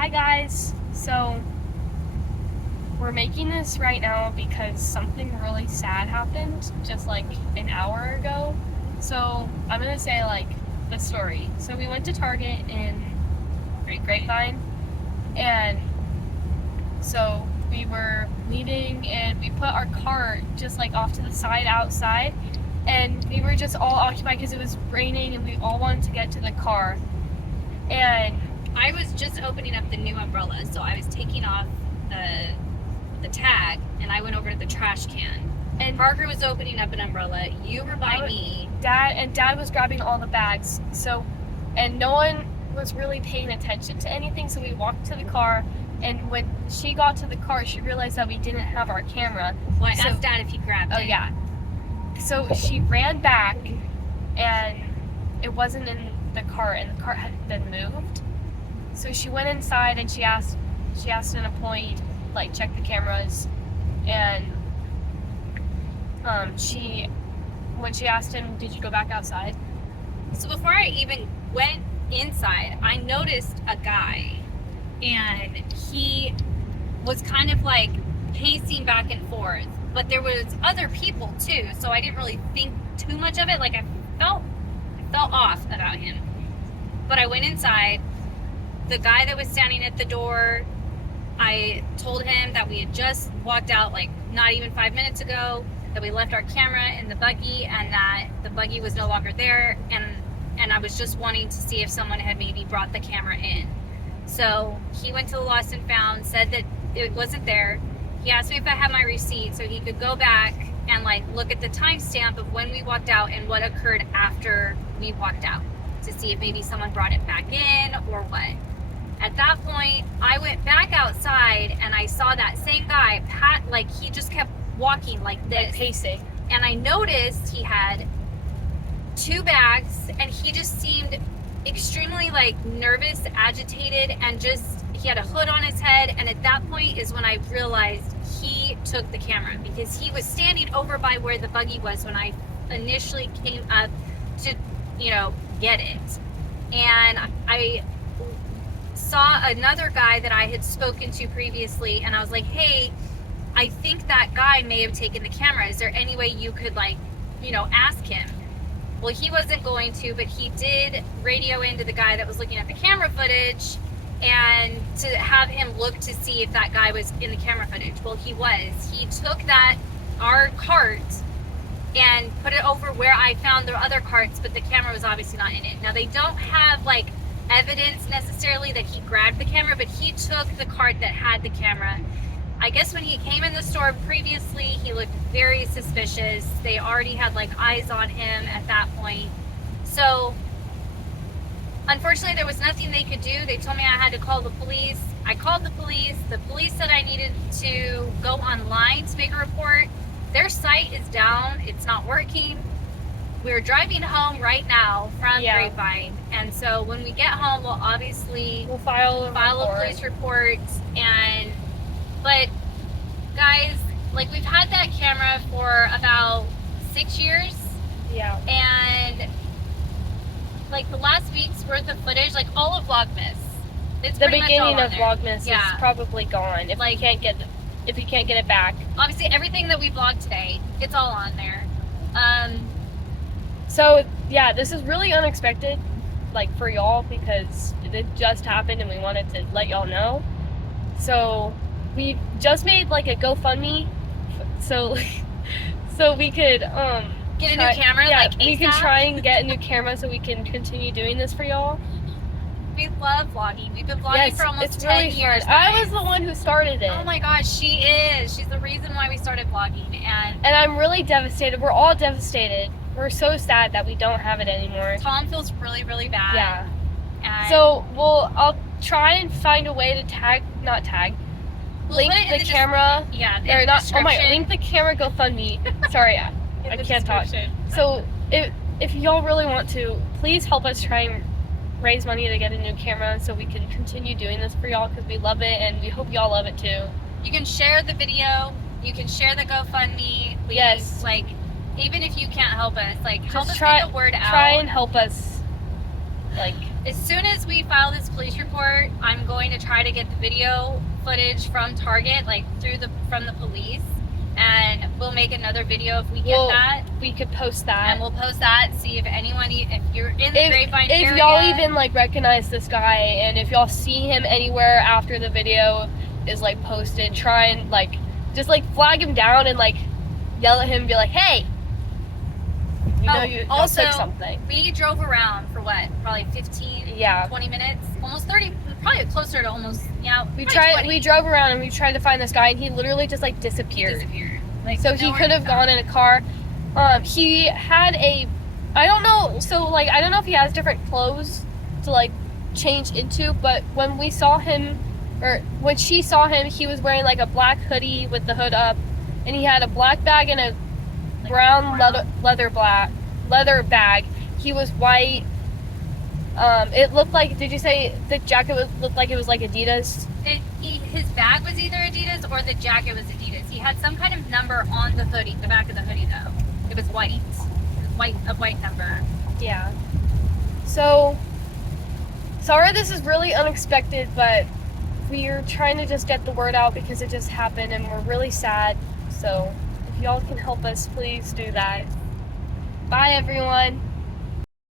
Hi guys. So we're making this right now because something really sad happened just like an hour ago. So I'm gonna say like the story. So we went to Target in Grapevine, and so we were leaving and we put our cart just like off to the side outside, and we were just all occupied because it was raining and we all wanted to get to the car. And I was just opening up the new umbrella, so I was taking off the tag, and I went over to the trash can. And Parker was opening up an umbrella. You were by me. Dad was grabbing all the bags. So, and no one was really paying attention to anything. So we walked to the car, and when she got to the car, she realized that we didn't have our camera. Well, I asked Dad if he grabbed it. Oh yeah. So she ran back, and it wasn't in the cart, and the cart had been moved. So she went inside and she asked an employee to like check the cameras, and when she asked him, did you go back outside? So before I even went inside, I noticed a guy, and he was kind of like pacing back and forth, but there was other people too, so I didn't really think too much of it. Like I felt off about him. But I went inside. The guy that was standing at the door, I told him that we had just walked out like not even 5 minutes ago, that we left our camera in the buggy and that the buggy was no longer there, and I was just wanting to see if someone had maybe brought the camera in. So he went to the lost and found, said that it wasn't there. He asked me if I had my receipt so he could go back and like look at the timestamp of when we walked out and what occurred after we walked out, to see if maybe someone brought it back in or what. At that point, I went back outside and I saw that same guy, like he just kept walking like this. Like pacing. And I noticed he had 2 bags, and he just seemed extremely like nervous, agitated, and just, he had a hood on his head. And at that point is when I realized he took the camera, because he was standing over by where the buggy was when I initially came up to, get it. And I saw another guy that I had spoken to previously, and I was like, hey, I think that guy may have taken the camera. Is there any way you could ask him? Well, he wasn't going to, but he did radio into the guy that was looking at the camera footage and to have him look to see if that guy was in the camera footage. Well, he was. He took our cart and put it over where I found the other carts, but the camera was obviously not in it. Now, they don't have evidence necessarily that he grabbed the camera, but he took the cart that had the camera. I guess when he came in the store previously, he looked very suspicious. They already had eyes on him at that point. So unfortunately, there was nothing they could do. They told me I had to call the police. I called the police. The police said I needed to go online to make a report. Their site is down. It's not working. We're driving home right now from Grapevine, and so when we get home, we'll file a police report. But guys, we've had that camera for about 6 years. Yeah. And the last week's worth of footage, all of Vlogmas, it's the pretty beginning much all of on Vlogmas there. is probably gone if you can't get it back. Obviously, everything that we vlogged today, it's all on there. So yeah, this is really unexpected, for y'all, because it just happened and we wanted to let y'all know. So we just made a GoFundMe, so we could get a new camera. Yeah, we can try and get a new camera so we can continue doing this for y'all. We love vlogging. We've been vlogging for almost 10 really years. I was the one who started it. Oh my gosh, she is. She's the reason why we started vlogging, and I'm really devastated. We're all devastated. We're so sad that we don't have it anymore. Tom feels really, really bad. Yeah. And so I'll try and find a way to link the camera. Link the camera GoFundMe. Sorry, I can't talk. So if y'all really want to, please help us try and raise money to get a new camera so we can continue doing this for y'all, because we love it and we hope y'all love it too. You can share the video. You can share the GoFundMe. Please. Yes. Even if you can't help us, help us get the word out. Try and help us. As soon as we file this police report, I'm going going to try to get the video footage from Target, like from the police, and we'll make another video if we get that. We could post that, and we'll post that. See if anyone, if you're in the Grapevine area, if y'all even like recognize this guy, and if y'all see him anywhere after the video is like posted, try and like just like flag him down and like yell at him and be like, hey. You also took something. We drove around for what, probably 15, 20 minutes, almost 30, probably closer to almost, we drove around and we tried to find this guy, and he literally just like disappeared. Like, so he could have gone in a car. He had I don't know if he has different clothes to like change into, but when we saw him, or when she saw him, he was wearing like a black hoodie with the hood up, and he had a black bag and a brown leather bag. He was white. It looked like, did you say the jacket looked like it was like Adidas? His bag was either Adidas or the jacket was Adidas. He had some kind of number on the hoodie, the back of the hoodie though. It was white. It was a white number. Yeah. So, sorry this is really unexpected, but we're trying to just get the word out because it just happened and we're really sad. So, if y'all can help us, please do that. Bye, everyone.